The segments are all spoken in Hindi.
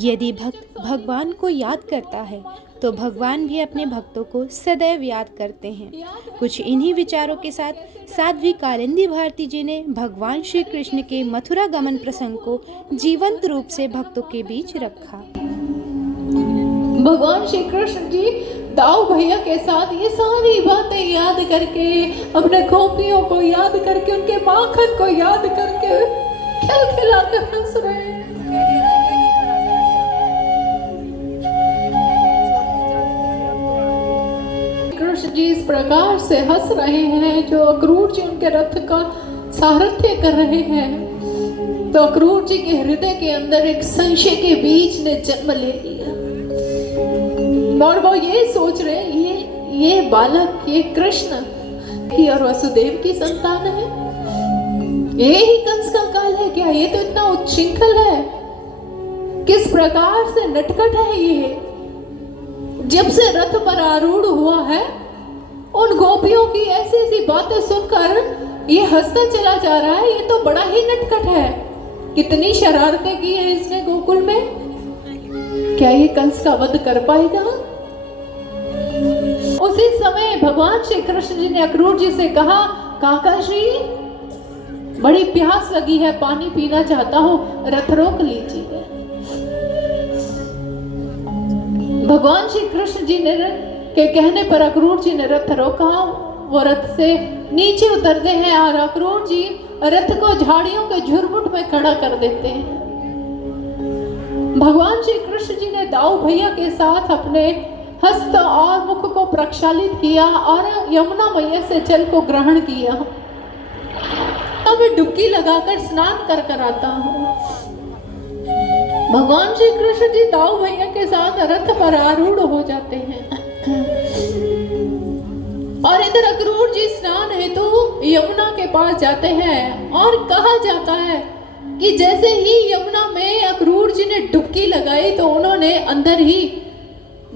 यदि भक्त भगवान को याद करता है तो भगवान भी अपने भक्तों को सदैव याद करते हैं। कुछ इन्हीं विचारों के साथ साध्वी कालिंदी भारती जी ने भगवान श्री कृष्ण के मथुरा गमन प्रसंग को जीवंत रूप से भक्तों के बीच रखा। भगवान श्री कृष्ण जी दाऊ भैया के साथ ये सारी बातें याद करके, अपने गोपियों को याद करके, उनके माखन को याद करके खिलखिलाकर हंस रहे हैं। कृष्ण जी इस प्रकार से हंस रहे हैं, जो अक्रूर जी उनके रथ का सारथ्य कर रहे हैं, तो अक्रूर जी के हृदय के अंदर एक संशय के बीज ने जन्म ले लिया और वो ये सोच रहे ये बालक, ये कृष्ण की और वसुदेव की संतान है, ये ही कंस का काल है क्या? ये तो इतना उच्छृंखल है, किस प्रकार से नटखट है ये। जब से रथ पर आरूढ़ हुआ है, उन गोपियों की ऐसी ऐसी बातें सुनकर ये हंसता चला जा रहा है। ये तो बड़ा ही नटखट है, कितनी शरारतें की है इसने गोकुल में। क्या ये कंस का वध कर पाएगा? उसी समय भगवान श्री कृष्ण जी ने अक्रूर जी से कहा, काका श्री बड़ी प्यास लगी है, पानी पीना चाहता हूं, रथ रोक लीजिए। भगवान श्री कृष्ण जी ने के कहने पर अक्रूर जी ने रथ रोका। वो रथ से नीचे उतरते हैं और अक्रूर जी रथ को झाड़ियों के झुरमुट में खड़ा कर देते हैं। भगवान श्री कृष्ण जी ने दाऊ भैया के साथ अपने हस्त और मुख को प्रक्षालित किया और यमुना मैया से जल को ग्रहण किया। मैं डुबकी लगाकर स्नान कर आता हूँ। भगवान श्री कृष्ण जी दाऊ भैया के साथ रथ पर आरूढ़ हो जाते हैं और इधर अक्रूर जी स्नान हेतु यमुना के पास जाते हैं। और कहा जाता है कि जैसे ही यमुना में अक्रूर जी ने डुबकी लगाई तो उन्होंने अंदर ही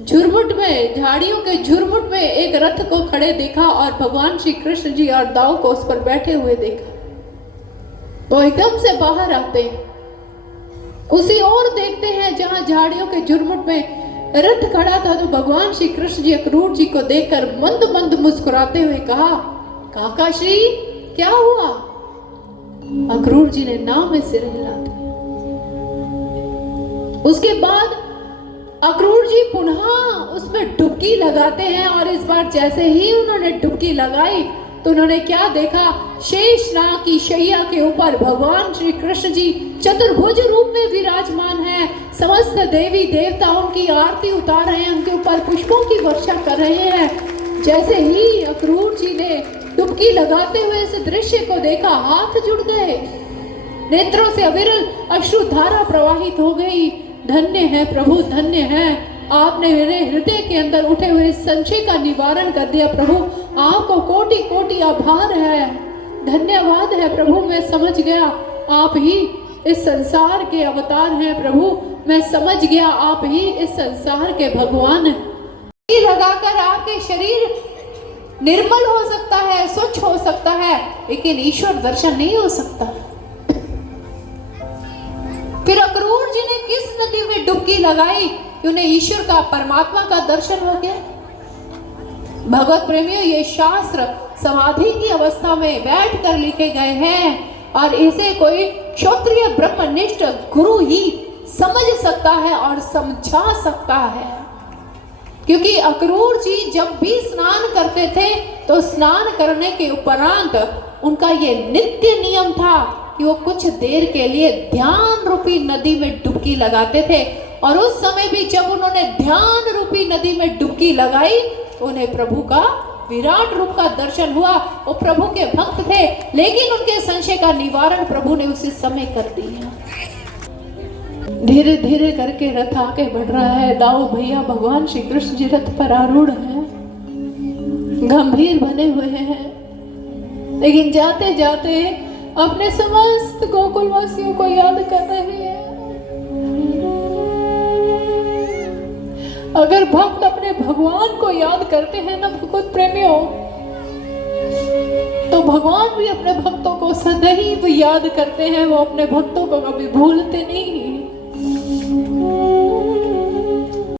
झुरमुट में, झाड़ियों के झुरमुट में एक रथ को खड़े देखा और भगवान श्री कृष्ण जी और दाऊ को उस पर बैठे हुए देखा। तो एकदम से बाहर आते उसी ओर देखते हैं जहां झाड़ियों के झुरमुट में रथ खड़ा था। तो भगवान श्री कृष्ण जी अक्रूर जी को देखकर मंद मंद मुस्कुराते हुए कहा, काका श्री क्या हुआ? अक्रूर जी ने नाम में सिर हिला दिया। उसके बाद अक्रूर जी पुनः उसमें डुबकी लगाते हैं और इस बार जैसे ही उन्होंने डुबकी लगाई तो उन्होंने क्या देखा? शेषनाग की शैया के ऊपर भगवान श्री कृष्ण जी चतुर्भुज रूप में विराजमान है। समस्त देवी देवता उनकी आरती उतार रहे हैं, उनके ऊपर पुष्पों की वर्षा कर रहे हैं। जैसे ही अक्रूर जी ने डुबकी लगाते हुए इस दृश्य को देखा, हाथ जुड़ गए, नेत्रों से अविरल अश्रुधारा प्रवाहित हो गई। धन्य है प्रभु, धन्य है, आपने मेरे हृदय के अंदर उठे हुए संशय का निवारण कर दिया। प्रभु आपको कोटि कोटि आभार है, धन्यवाद है प्रभु। मैं समझ गया आप ही इस संसार के अवतार हैं प्रभु, मैं समझ गया आप ही इस संसार के भगवान हैं। लगाकर आपके शरीर निर्मल हो सकता है, स्वच्छ हो सकता है, लेकिन ईश्वर दर्शन नहीं हो सकता। फिर अक्रूर जी ने किस नदी में डुबकी लगाई कि उन्हें ईश्वर का, परमात्मा का दर्शन हो गया? भगवत प्रेमियों, ये शास्त्र समाधि की अवस्था में बैठकर लिखे गए हैं और इसे कोई क्षत्रिय ब्रह्मनिष्ठ गुरु ही समझ सकता है और समझा सकता है। क्योंकि अक्रूर जी जब भी स्नान करते थे तो स्नान करने के उपरांत उनका ये नित्य नियम था कि वो कुछ देर के लिए ध्यान रूपी नदी में डुबकी लगाते थे। और उस समय भी जब उन्होंने ध्यान रूपी नदी में डुबकी लगाई तो उन्हें प्रभु का विराट रूप का दर्शन हुआ। वो प्रभु के भक्त थे, लेकिन उनके संशय का निवारण प्रभु ने उसी समय कर दिया। धीरे धीरे करके रथ आगे बढ़ रहा है। दाऊ भैया भगवान श्री कृष्ण जी रथ पर आरूढ़ हैं, गंभीर बने हुए हैं, लेकिन जाते जाते अपने समस्त गोकुलवासियों को याद कर रहे हैं। अगर भक्त अपने भगवान को याद करते हैं ना भगवत प्रेमियों, तो भगवान भी अपने भक्तों को सदैव याद करते हैं। वो अपने भक्तों को कभी भूलते नहीं।